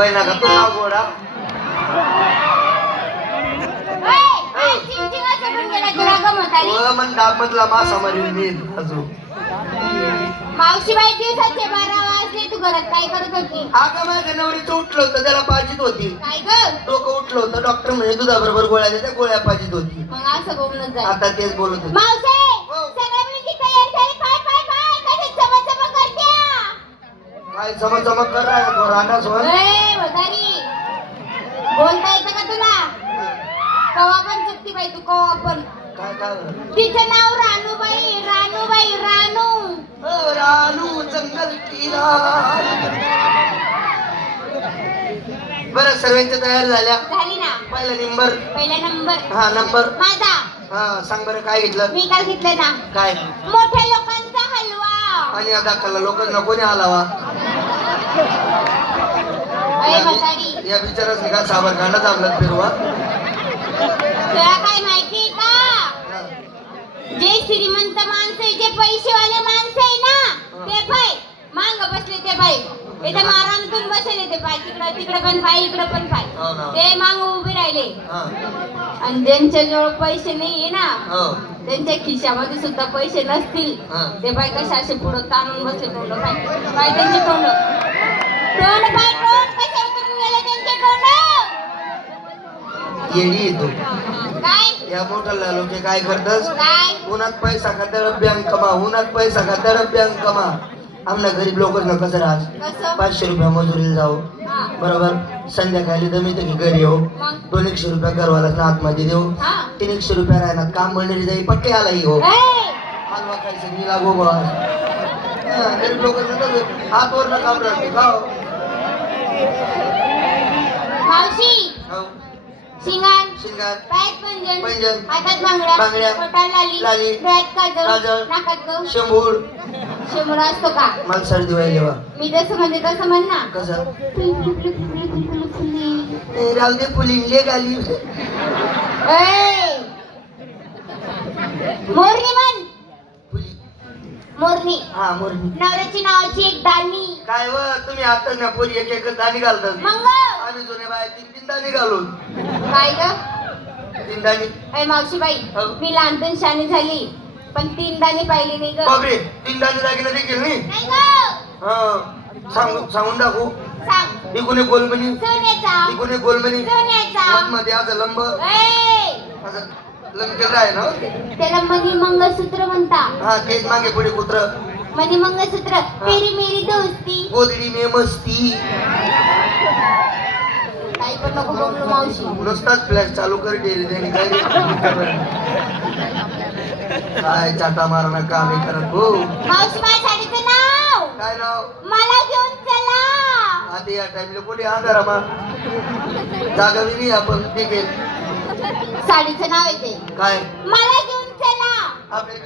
वय नका तू नाव गोडा व मन डाब मधला मासा मी अजून. मावशी बाई दिवसाचे बारा वाजले तू घरात काय करत होती? का माझ्या नवरीचं उठलं होतं त्याला पाजीत होती. काय ग? डोकं उठलं होतं डॉक्टर म्हणजे दुधाबरोबर गोळ्या देते गोळ्या पाजीत होती. मग असं बोलणं आता तेच बोलत होते. मावशे हो. सगळ्यांची तयारी झाली काय काय काय कशी चमचम करत्या काय चमक चमक कर रहा है तो रांडा सोहन ए वधारी बोलता येतं का तुला? कवा पण चुकती बाई तू कवा पण. काय काय? तिचं नाव रानूबाई रानूबाई रानू. ओ रानू जंगल की रान. बरं सर्वांच्या तयार झाल्या. झाली ना? पहिला नंबर. पहिला नंबर. हा नंबर. माझा. हा सांग बरं काय घेतलं? मी काल घेतलं ना? काय? मोठ्या लोकांचा हलवा. आणि आता दाखवला लोक नको नाही म्हातारी या बिचाराच का साबर कांडा दाबला फिरवा. तुला काय माहितीये का? जे श्रीमंत माणसं आहे, जे पैसेवाले माणसं आहे ना ते पाय. मांग बसले ते पाय. इथे मारांतून बसले ते पाय. तिकडं तिकडं पण पाय इकडं पण पाय. हो ना. ते मांग उभे राहिले. हा. आणि ज्यांच्या जवळ पैसे नाहीये ना हो. त्यांच्या खिशामध्ये सुद्धा पैसे नसतील. हा. ते बाय कशा असे पुढं ताणून बसले तोंड काय त्यांचे तोंड. काय या लोक काय करतस? उन्हात पैसा का बँक कमा? उन्हात पैसा का बँक कमा? आमना गरीब लोकच ना कसं? पाचशे रुपया मजुरीला जाऊ बरोबर? संध्याकाळी दमित की घरी येऊ. दोन एकशे रुपया घरवाला आतमध्ये देऊ. तीन एकशे रुपया राहणार. काम म्हणणारी जाई पट्टे आला हो हलवा खायचं मी लागू हा, गरीब लोक हात वर काम राहते मावशी. शिंगार शिंगार पायात पंजन पैंजण, हातात बांगड्या बांगड्या, पोटात लाली. लाली, डोळ्यात काजळ. काजळ, नाकात ग. शंभूर. शेमुळा असतो का? मला सर्दी व्हायला बा. मी जसं म्हणते तसं म्हण ना. कसं? फुली, फुली, फुली, फुली, फुली, फुली. ए, राहू दे पुलिंगले गाली. ए! म्हण. मोरणी हा मोरणी नवऱ्याची नावाची एक दानी काय व तुम्ही आता ना पोरी एक एक दाणी घालतात. मंग आम्ही जुन्या बाया तीन तीन दाणी घालून. काय ग? तीन दाणी. अय मावशीबाई हो. मी लहानपण शानी झाली पण तीन दाणी पाहिली नाही ग. बापरे तीन दाणी दागिने देखील नाही? नाही ग. हा सांगू सांगून दाखवू. सांग. इकून एक गोलमणी सोन्याचा. इकून एक गोलमणी सोन्याचा. मध्ये आज लंब. ए! असं लंकेला आहे ना? त्याला मनी मंगळसूत्र म्हणता. हा तेच मागे पुढे कुत्र. मनी मंगळसूत्र. तेरी मेरी दोस्ती. गोदडी मे मस्ती. काही पण नको बोलू मावशी. नुसताच फ्लॅश चालू कर डेली त्याने काय? काय चाटा मारणं काम हे करत हो. मावशी माझ्या साडीचं नाव. काय नाव? मला घेऊन चला. आता या टाइमला कोणी अंधारा मा जागा बी नाही आपण ठीक आहे. साडीचं नाव येते काय? मला घेऊन चला. बी.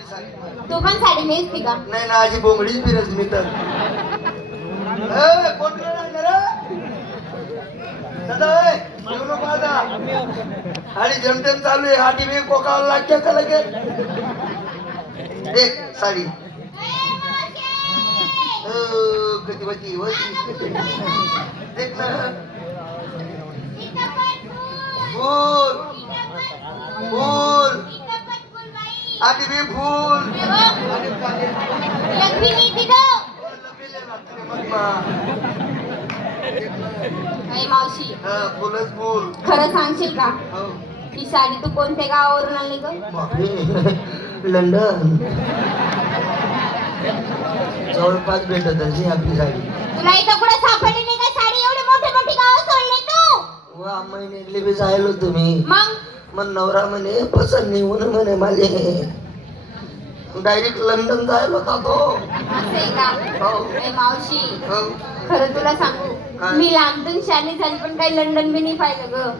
तू पण साडी नेसती का नाही ना अशी बोंगडीच फिरत मी तर. ए, कोण रडणार रे? दादा, ए, बोलू नको आता. आणि जमतेम चालू आहे हाटी बी कोकाला लागते का लगेच. देख साडी. अ, बची बची देख ना फूल फूल हा, मावशी फुलच फुल खरं सांगशील का? हो. ही साडी तू कोणत्या गावावरून आणली ग? लंडन. जवळपास भेटत अशी आपली साडी. तुला इथं कुठे सापडली नाही का? साडी एवढी मोठी मोठी गाव सोडली तू. व आम्ही निघले बी जायलो तुम्ही मग? मग नवरा म्हणे पसंत नाही म्हणून म्हणे माले डायरेक्ट लंडन जायला होता तो. असं आहे का? हो. ए मावशी. हो. खरं तुला सांगू काय? मी लहानतून शानी झाली पण काही लंडन बी नाही पाहिलं ग.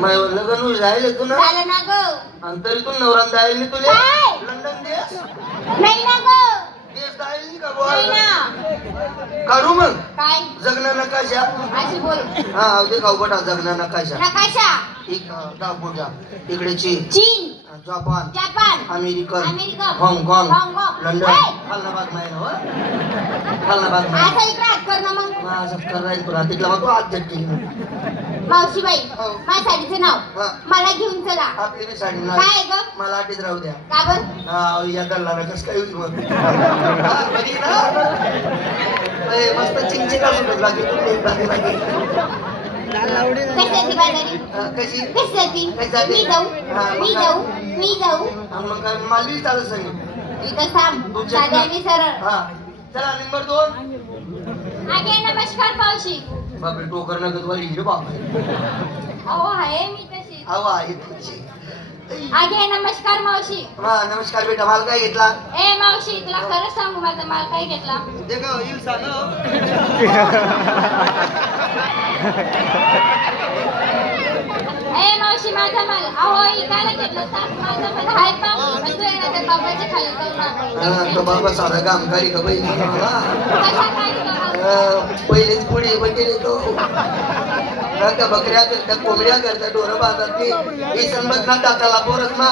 माय लग्न राहिले तू ना? झालं ना ग. आणि तरी तू नवरा जायला नाही तुले काय? लंडन देश नाही ना ग. देश का बुवा? काढू मग. काय? जगना नकाशा. अशी बोल. हा अवधे खाऊ बटा जगना नकाशा. नकाशा. एक द्या इकडे चीन. चीन. जपान जपान अमेरिकन अमेरिका हाँगकाँग हाँगकाँग. लंडन. हे! खालना भाग नाही ना हो? खालना भाग नाही असं इकडे हात कर ना मग. असंच करायला तुला. तिथला आज मावशीबाई हो. माझ्या साडीचं नाव. हा. मला घेऊन चला. आपली बी साडी काय ग? मला आठीच राहू द्या. का बर? हा या दल्लाला कसं काय होईल मग? हा, बरी ना? ए, मस्त कुठली कशाची बाजारी? हा, कशी? कशाची कशाची? मी जाऊ. हा, मग मी? जाऊ. मी जाऊ. हा, मग काय चालत सांगितलं इथं थांब. तू check साधे ना. आणि सरळ. हा. चला नंबर दोन. आगे नमस्कार मावशी. बापरे टोकर नगद वाली रे बापरे. अहो आहे मी तशी. अहो आहे तुमची. आगे नमस्कार मावशी. हा नमस्कार बेटा माल काय घेतला? ए मावशी तुला खरं सांगू माझा माल काय घेतला? ते का येईल सांग. ए मावशी माझा माल अहो इकायला घेतलं सांग माझा माल हाय का मग तू येणार त्या बाबाच्या खाली जाऊ ना हा तो बाबा साधा काम करी का बाई मला कशा काय पहिलेच पुढे वगैरे तो. त्या बकऱ्या करतात कोंबड्या करतात ढोरं बांधतात मी ही संबंध ना दाताला पोरत ना.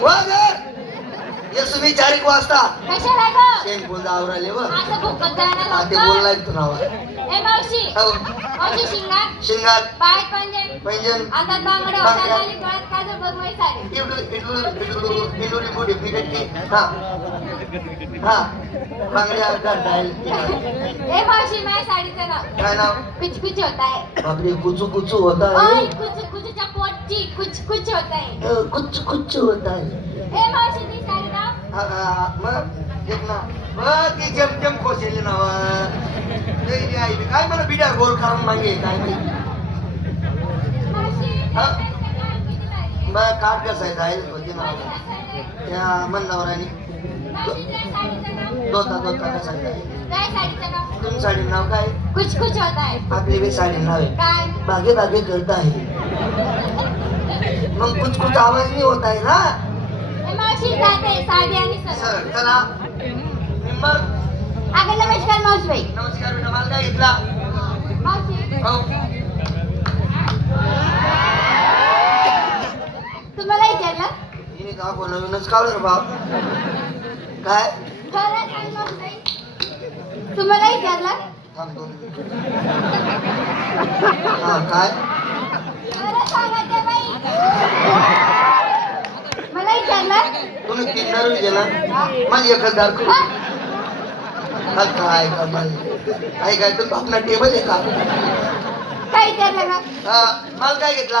वाजर येसु मी चार एक वाजता. कशाला ग? शेण बोल आवराले व. असं भुकत जाणार हा ते. बोललाय तू नावा ए मावशी. हो. मावशी शिंगार? शिंगार. पाय पंजे पैंजण. बांगडे बांगड्या. होतात आणि गळ्यात काजळ बघवाय साडी इडू रिमू डिप्लिकेटची हा. हा. बांगड्या घालताय ए मावशी माझ्या साडीचं नाव. काय नाव? कुछ होता है बापरे कुचू कुचू होता ओय है कुछ कुछच्या पोटची कुछ कुछ होता है अं, कुछ कुछ होता है ए मावशी ती साडी नाव? हा, हा, मग एक ना मग ती जम जम खोसेली ना आई काय मला बिड्या गोल करून मागे काय भारी. मग काट कसं जाईल होती ना त्या मंदावराने दोता दोता कसा तुम साडी नाव काय कुछ कुछ होता है आपली बी साडी नाव आहे काय बागे बागे करत आहे मग कुछ कुछ आवाज नाही होत आहे ना मावशी जाते साडी आणि सरळ सर चला नंबर अगं नमस्कार मावशीबाई नमस्कार बेटा माल काय घेतला हो. तुम्हाला विचारलं हिने का कोण नवीनच काढलं बाप? काय? खरं सांग मावशीबाई तुम्हाला विचारलं थांब दोन हा काय? खरं सांगा ते बाई. मला विचारलं तुम्ही तीन दारू हा? मला एकच दार हा? हा, काय का मला काय काय तर आपला टेबल आहे का? काय विचारलं का हा, माल काय घेतला?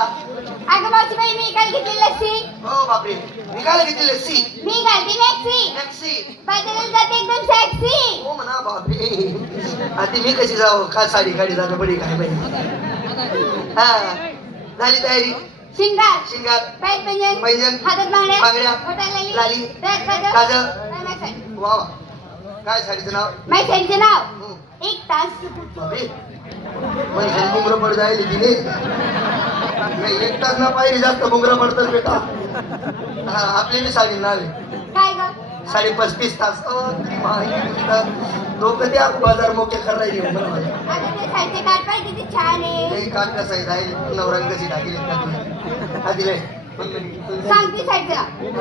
अगं मावशीबाई मी काल घेतली लस्सी. हो बापरे. मी काय घेतली लस्सी? मी घालते मॅक्सी टॅक्सी बदलून जाते एकदम सेक्सी हो म्हणा बापरे. आधी मी कशी जाऊ? का साडी गाडी जाणं बडी काय पाहिजे हा. झाली तयारी? शिंगार. शिंगार. पंजन. पैंजण, हातात बांगड्या. बांगड्या, लाली, काजळ. वा वा. काय साडीचं नाव? माझ्या साडीचं नाव? हं. एक तास बापरे म्हणजे बुंगरं पड जायला तिने नाही? एक तास ना पाहिजे जास्त बुंगरं पडतात बेटा. हा आपली बी साडी नाव आहे. काय ग? साडे पस्तीस तास. लोक त्या बाजार मोके नाही काट कसं आहे जाईल नवरंग कशी टाकली हा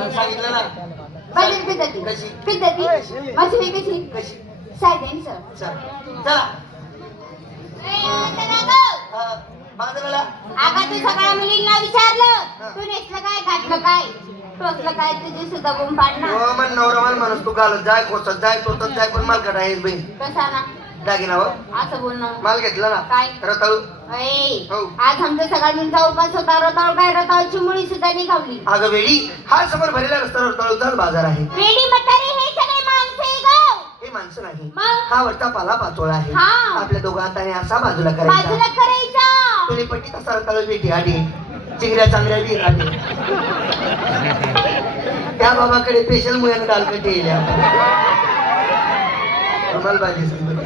सांगितलं ना. बदल पिद्धती कशी? माझी बाई कशी? कशी? साडी आणि सर. चल. चला हा, बाजाराला अगं तू सगळ्या मुलींना विचारलं. तू नेसलं काय घातलं काय? टोचलं काय तुझी सुद्धा गुम पाडणार हो मन नवरा मला म्हणत तू घालत जाय कोसत जाय तोतत जाय पण माल कटाय बहीण. कसा ना? दागिनावर असं बोलणं माल घेतला ना? काय? रताळू. ऐ, हो. आज आमचा सगळ्यांचा उपास होता रताळ? काय रताळची मुळी सुद्धा नाही खावली अगं वेळी हा समोर भरलेला रस्ता रताळूचाच बाजार आहे. म्हातारी हे सगळे माणसे गो. हे माणसं नाही. मग? हा वरचा पाला पाचोळा आहे. हा. आपल्या दोघा हाताने असा बाजूला बाजूला करायचा. करायचा तुम्ही पट्टी तसा रताळू बेटी आली चिंगऱ्या चांगल्या बी आली त्या बाबाकडे स्पेशल मुलांना दालकटी येल्या रुमाल भाजी संपली.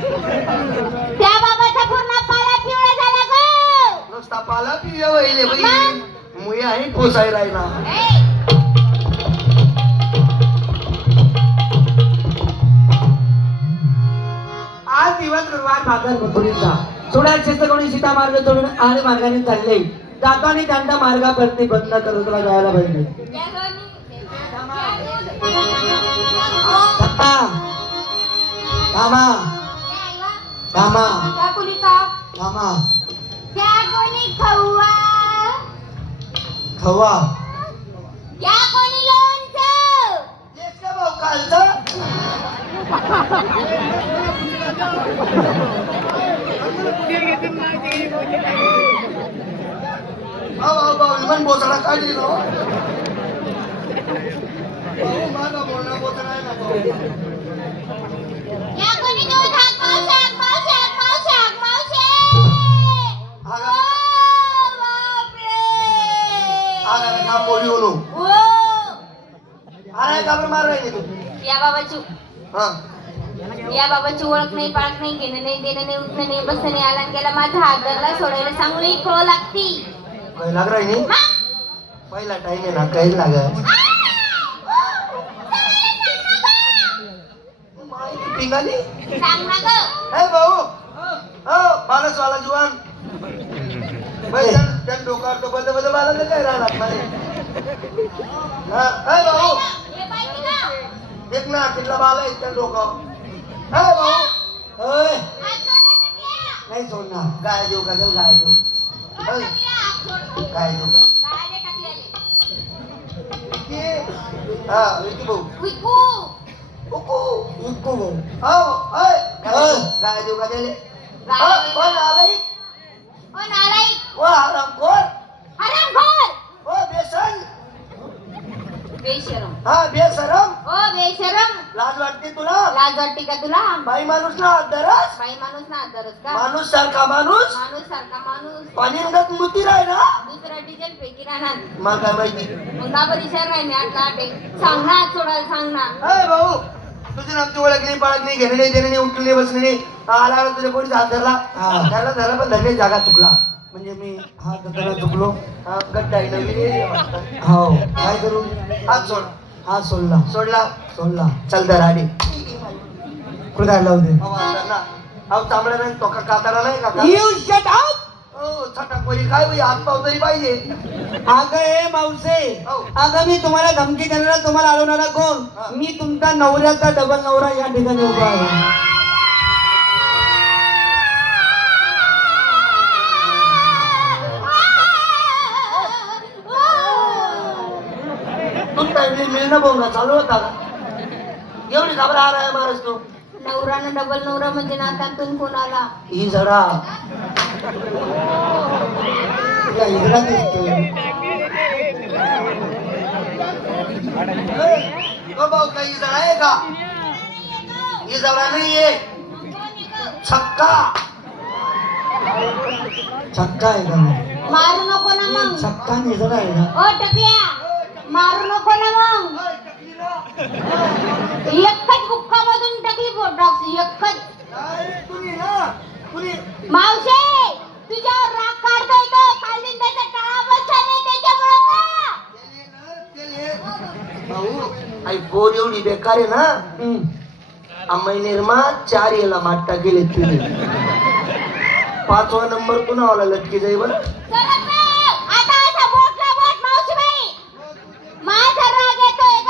त्या बाबाचा पूर्ण पाला पिवळा झाला गो नुसता पाला पिऊया वहिले बाई मुळे आहे पोसाय राहिला आज दिवस गुरुवार भागात मथुरीचा सोळाशे कोणी सीता मार्ग सोडून आड मार्गाने चालले जाताना त्यांचा मार्गाप्रती बंद करून तुला जायला पाहिजे या गो मी- कामा खवा. खवा. या कोणी लोणचं? का भाऊ कालचं? भाऊ भाऊ भाऊ निमन बोचडा काढली ना हो. भाऊ माझा बोलणं बोचडा आहे ना भाऊ. अरे मार राहिली तू? या बाबाची हा. या बाबाची ओळख नाही पाळख नाही घेणं नाही देणं नाही उठणं नाही बसणं नाही आला गेला माझा धरला सोडायला खो लागती. लाग राहिली. पहिला टाइम आहे ना काही लागत. माहिती पिंगाली? सांग ना ग. भाऊ हो बालच वाला जुवान. बाई त्यान त्यान डोकावर तो बदल बदल बाला काय राहणार नाही हा हे भाऊ हे पाहिजे का एक ना तिथला बाला आहे त्या डोकावर हे भाऊ ओय हात सोड रे टकल्या. नाही सोडणार गाय देऊ का देऊ गाय देऊ सोड टकल्या, हात सोड. गाय देऊ का काय रे टकल्याले? विकी हा विकी भाऊ विकू. कुकू इतकू भाऊ हो ऐ हो. गाय देऊ का त्याले गाय हो, देऊ. कोण आलंय ओ. ओ हरामखोर हरामखोर. ओ बेसन. बेशरम. हा बेसरम ओ बेशरम. लाज वाटते तुला? लाज वाटते का तुला? बाई माणूस ना दरस बाई माणूस ना आदरच का? माणूस सारखा माणूस. माणूस सारखा माणूस. पाणी उडत मुती राय ना दुसरा डिझेल पैकी राहणार. मला काय माहिती? मग बाबा विचार नाही मी आठ आहे सांग ना सोडायला सांग ना अय भाऊ तुझी आमची ओळख नाही पाळख नाही घेणे नाही देणे नाही उठून नाही बसणे नाही आला आला तुझ्या कोणी हात धरला. हा. धरला धरला पण धरणे जागा चुकला. म्हणजे मी हात धरायला चुकलो हा, गड्डा आहे नवीन. हो. काय करू? हात सोड. हात सोडला. सोडला. सोडला. चल धर आडी. कुठे लावू दे अहो तांबड्या नाही तो का कातारा नाही का? Up! हो काय होई? हात पाव तरी पाहिजे. अगं हे मावसे. हो. अगं मी तुम्हाला धमकी देणारा तुम्हाला अडवणारा हा. कोण मी तुमचा नवऱ्याचा डबल नवरा या ठिकाणी उभा आहे. मिळणं बोंगा चालू होता. का एवढी घाबरा आहे महाराज तू. नवरा ना डबल नवरा म्हणजे नात्यातून कोणाला? ही जडा तुला इकडा दिसतोय. ओ भाऊ काही जडा आहे का? ही जडा नाहीये. छक्का. छक्का आहे का? मारू नको ना मग. छक्का निजरा आहे ओ टकल्या मारू नको ना मग. एकच बुक्का मधून टाकली बोटॉक्स एकच. मावशे तुझ्यावर राग काढतोय तो. खाली त्याचा टाळा बसला नाही त्याच्यामुळं का? भाऊ आई बोर एवढी बेकार आहे ना. आम्ही निर्मा चार याला माट टाकेले तिने पाचवा नंबर आला लटकी जाई बरं चलत नाही. आता असा बोटला बोट मावशीबाई माझा राग येतोय ग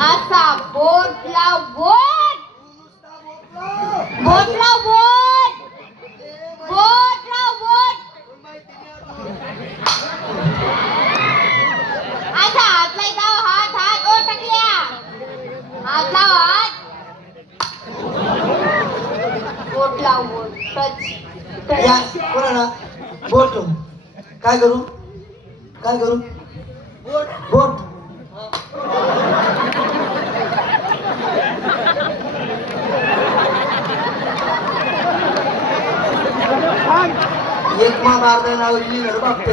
असा बोटला बोट बोटला बोट बोटला बोट असा हात लाई जाव हात हात ओ टकल्या हात लाव हात बोट लाव बोट टच या कोणाला? बोट. काय करू? काय करू? बोट. एक मा मारदा नाव लिहिलं बापते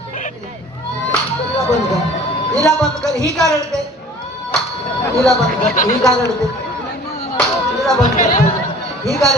நீலாபந்து நீதான் எடுத்து நீலாபந்து நீதான்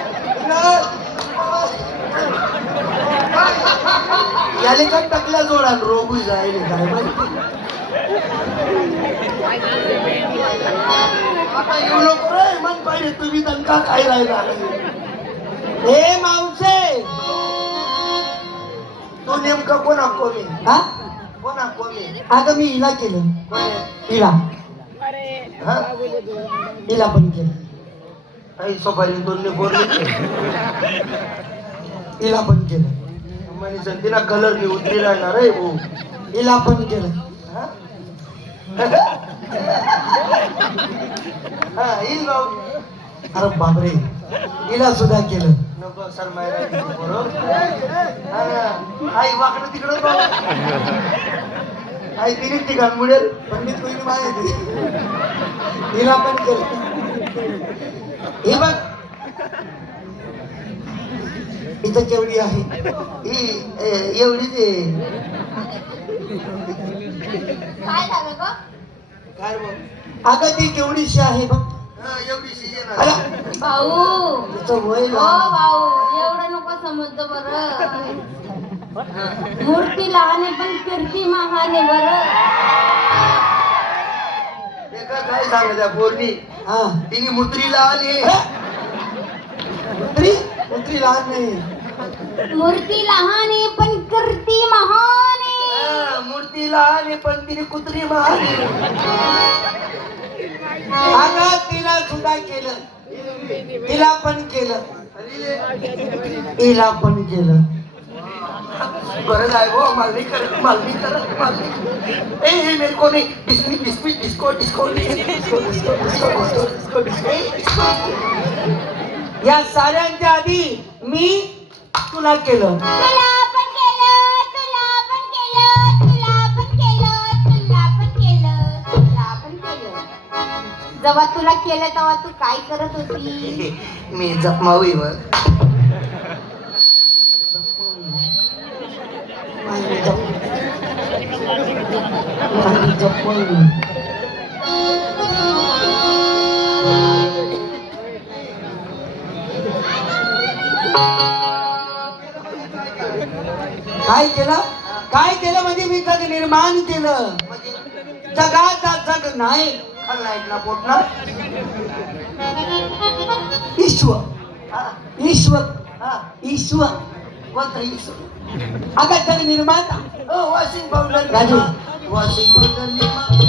याले काय टाकल्या जोडा रोग जायले काय माहिती? आता येऊ नको रे मन पाहिजे तुम्ही दणका काय राहिला ए मावशे! तो नेमका कोणा कोणी हा? कोणा कोणी अगं मी हिला केलं? हिला. हा? हिला पण केलं. आई सोपारी दोन्ही बोलले हिला पण केलं. म्हणे संतीना कलर नि उतरी राहणार रे भाऊ. हिला पण केलं हा? हा येईल भाऊ. अरे बापरे हिला सुद्धा केलं. नको सर मायरा बरोबर आई वाकडं तिकडं भाऊ आई तिने ठिकाण मिळेल पंडित कोणी माहिती हिला पण केलं. हे बघ इथं केवढी आहे? ही एवढीच आहे. काय झालं ग? काय भाऊ अगं ती केवढीशी आहे बघ. हा, एवढीशी आहे भाऊ. वय हो लहान. भाऊ. एवढं नको समजतो बरं. मूर्ती लहान आहे पण कीर्ती महान आहे बरं. काय सांगत हा. तिने मुत्रीला आली उतरी मूर्ती लहान नाही मूर्ती लहान आहे पण करती महान मूर्ती लहान आहे पण तिने कुत्री महान आता तिला सुद्धा केलं. तिला पण केलं. तिला पण केलं. गरज आहे हो मालवी कर मालवी कर मालवी ए मेरे को नहीं. डिस्मी डिस्मी disco disco disco disco disco disco disco या साऱ्यांच्या आधी मी तुला केलं. जेव्हा तुला केलं तेव्हा तू काय करत होती? मी जखमावी वर जखमावी काय केलं? काय केलं म्हणजे मी जग निर्माण केलं. जगाचा जग नाही. ना ईश्वर. हा ईश्वर. हा ईश्वर. कोणता ईश्वर? अगं जग निर्माता ओ washing powder Raju. Washing powder Nirma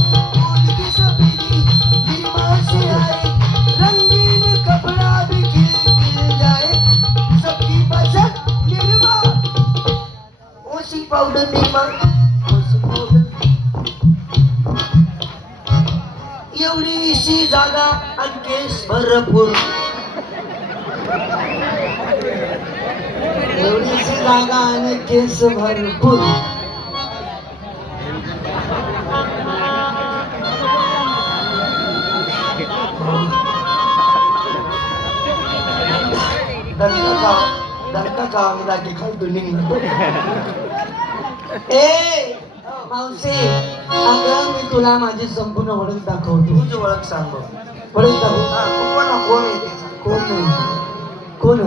proud me, man. एवढीशी जागा आणि केस भरपूर. एवढीशी जागा आणि केस भरपूर. दंड का दंड का आम्ही जागी खालतो निघतो ए मावशी अगं मी तुला माझी संपूर्ण ओळख दाखवतो. तुझी ओळख सांग. ओळख दाखव. कोण कोण कोण